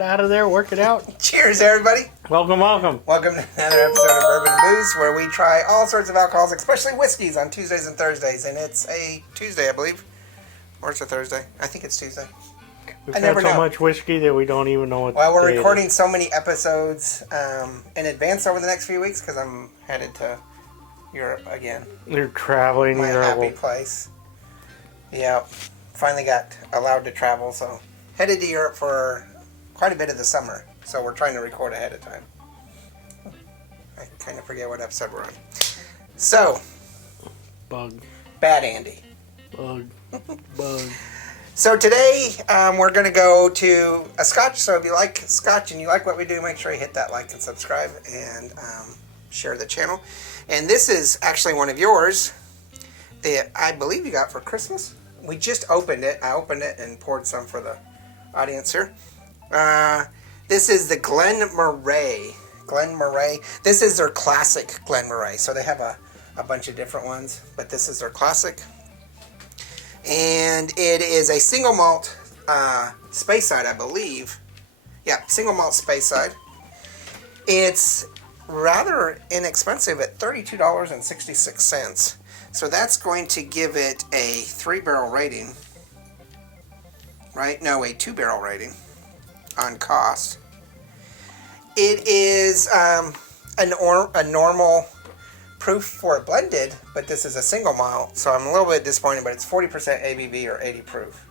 that out of there. Work it out. Cheers, everybody. Welcome. Welcome to another episode of Bourbon and Booze, where we try all sorts of alcohols, especially whiskeys, on Tuesdays and Thursdays. And it's a Tuesday, I believe. Or it's a Thursday. I think it's Tuesday. We've had so much whiskey that we don't even know what. Well, we're recording so many episodes in advance over the next few weeks because I'm headed to Europe again. You're traveling. My happy place. Yeah. Finally got allowed to travel, so headed to Europe for quite a bit of the summer. So we're trying to record ahead of time. I kind of forget what episode we're on. So. Bug. Bad Andy. Bug. So today we're going to go to a Scotch. So if you like Scotch and you like what we do, make sure you hit that like and subscribe and share the channel. And this is actually one of yours that I believe you got for Christmas. We just opened it. I opened it and poured some for the audience here. This is the Glen Moray. Glen Moray. This is their classic Glen Moray. So they have a bunch of different ones, but this is their classic. And it is a single malt Speyside, I believe. Yeah, single malt Speyside. It's rather inexpensive at $32.66. So that's going to give it a 3-barrel rating. Right? No, a 2-barrel rating on cost. It is a normal proof for a blended, but this is a single malt, so I'm a little bit disappointed, but it's 40% ABV or 80 proof.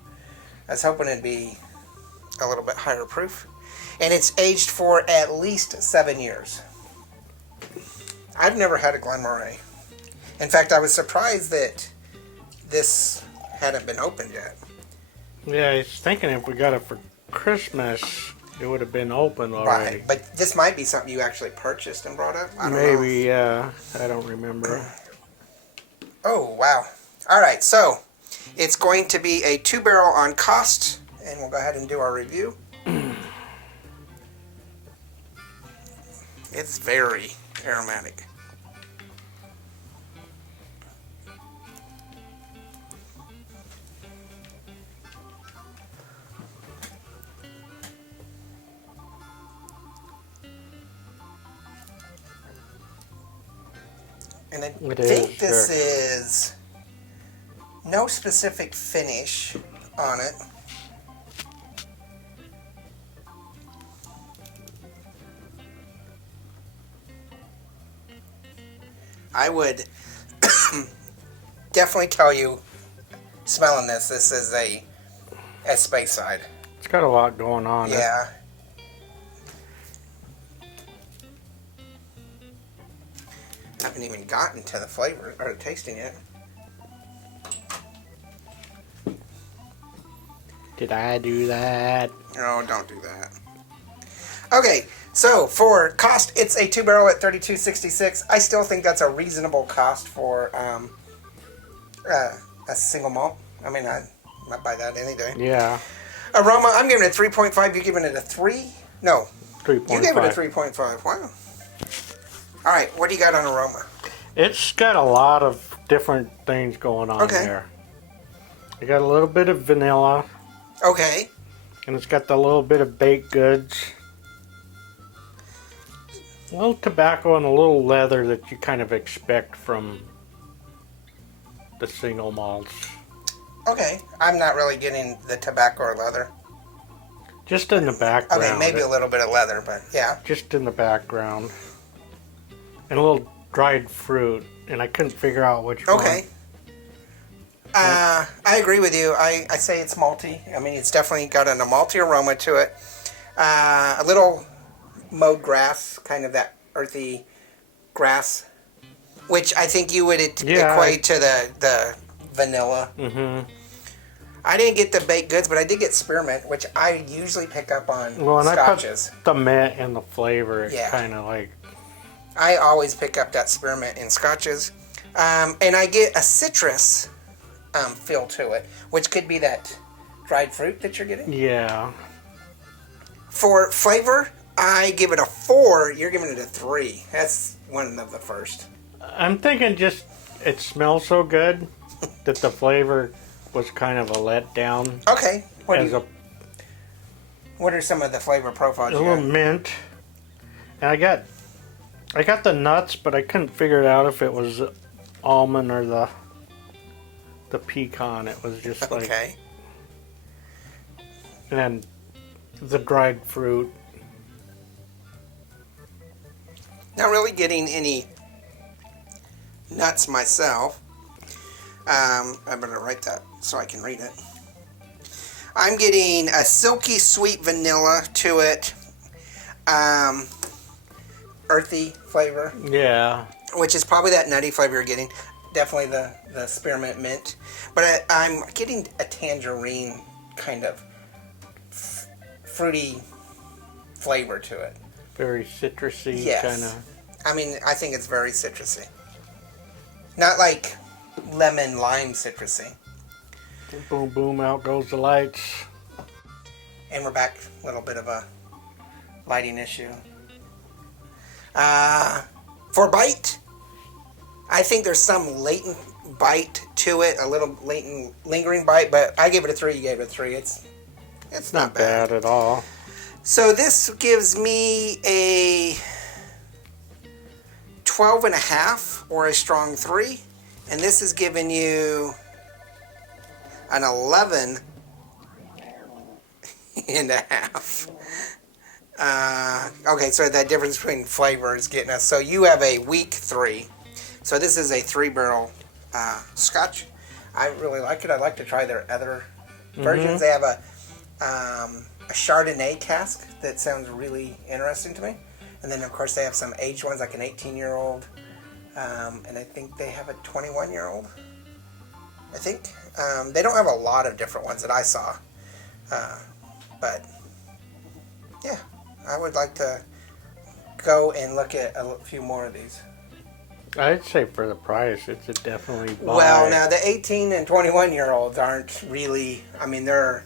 I was hoping it'd be a little bit higher proof. And it's aged for at least 7 years. I've never had a Glen Moray. In fact, I was surprised that this hadn't been opened yet. Yeah, I was thinking if we got it for Christmas, it would have been open already. Right, but this might be something you actually purchased and brought up. I don't know. Maybe, yeah. I don't remember. Oh, wow. All right, so it's going to be a 2-barrel on cost, and we'll go ahead and do our review. It's very aromatic. And I think this is no specific finish on it. I would definitely tell you, smelling this is a Speyside. It's got a lot going on. Yeah. I haven't even gotten to the flavor or the tasting yet. Did I do that? No, don't do that. Okay, so for cost, it's a 2-barrel at $32.66. I still think that's a reasonable cost for a single malt. I mean, I might buy that any day. Yeah. Aroma, I'm giving it a 3.5. You giving it a 3? No. 3.5. You gave it a 3.5. Wow. All right, what do you got on aroma? It's got a lot of different things going on there. You got a little bit of vanilla. Okay. And it's got the little bit of baked goods. A little tobacco and a little leather that you kind of expect from the single malts. Okay. I'm not really getting the tobacco or leather. Just in the background. Okay, maybe a little bit of leather, but yeah. Just in the background. And a little dried fruit, and I couldn't figure out which one. Okay. I agree with you. I say it's malty. I mean, it's definitely got a malty aroma to it. A little mowed grass, kind of that earthy grass, which I think you would equate to the vanilla. Mm-hmm. I didn't get the baked goods, but I did get spearmint, which I usually pick up on Scotches. I put the mint and the flavor. It's kind of like... I always pick up that spearmint in Scotches. And I get a citrus feel to it, which could be that dried fruit that you're getting. Yeah. For flavor, I give it a 4. You're giving it a 3. That's one of the first. I'm thinking just it smells so good that the flavor was kind of a letdown. Okay. What are some of the flavor profiles A you little got? mint. And I got the nuts, but I couldn't figure it out if it was almond or the pecan. It was just like, Okay. and then the dried fruit. Not really getting any nuts myself. I better write that so I can read it. I'm getting a silky sweet vanilla to it. Earthy flavor, Yeah. which is probably that nutty flavor you're getting. Definitely the spearmint mint. But I'm getting a tangerine kind of fruity flavor to it. Very citrusy Yes. kind of. I mean, I think it's very citrusy. Not like lemon lime citrusy. Boom, boom, out goes the lights. And we're back. A little bit of a lighting issue. For bite, I think there's some latent bite to it, a little latent lingering bite, but I gave it a 3, you gave it a 3. It's not bad. Bad at all. So this gives me a 12.5 or a strong 3, and this is giving you an 11.5. Okay, so that difference between flavor is getting us. So you have a weak 3. So this is a 3-barrel Scotch. I really like it. I'd like to try their other versions. They have a Chardonnay cask that sounds really interesting to me. And then, of course, they have some aged ones, like an 18-year-old. And I think they have a 21-year-old. I think. They don't have a lot of different ones that I saw. But, yeah. I would like to go and look at a few more of these. I'd say for the price, it's a definitely buy. Well, now the 18 and 21-year-olds aren't really. I mean, the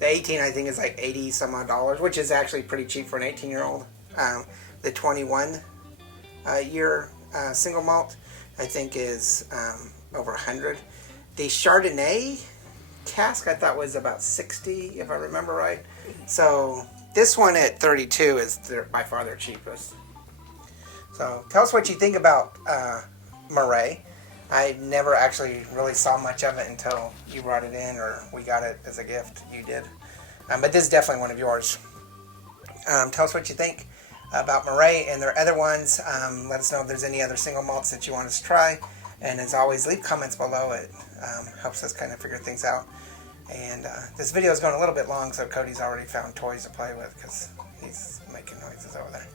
18 I think is like $80 some odd, which is actually pretty cheap for an 18-year-old. The 21 year single malt I think is over 100. The Chardonnay cask I thought was about 60 if I remember right. So this one at 32 is by far their cheapest. So tell us what you think about Moray. I never actually really saw much of it until you brought it in or we got it as a gift. You did. But this is definitely one of yours. Tell us what you think about Moray and their other ones. Let us know if there's any other single malts that you want us to try. And as always, leave comments below. It helps us kind of figure things out. And this video is going a little bit long, so Cody's already found toys to play with because he's making noises over there.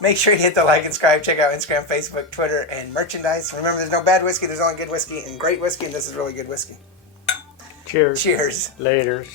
Make sure you hit the like and subscribe. Check out Instagram, Facebook, Twitter, and merchandise. Remember, there's no bad whiskey. There's only good whiskey and great whiskey, and this is really good whiskey. Cheers. Cheers. Laters.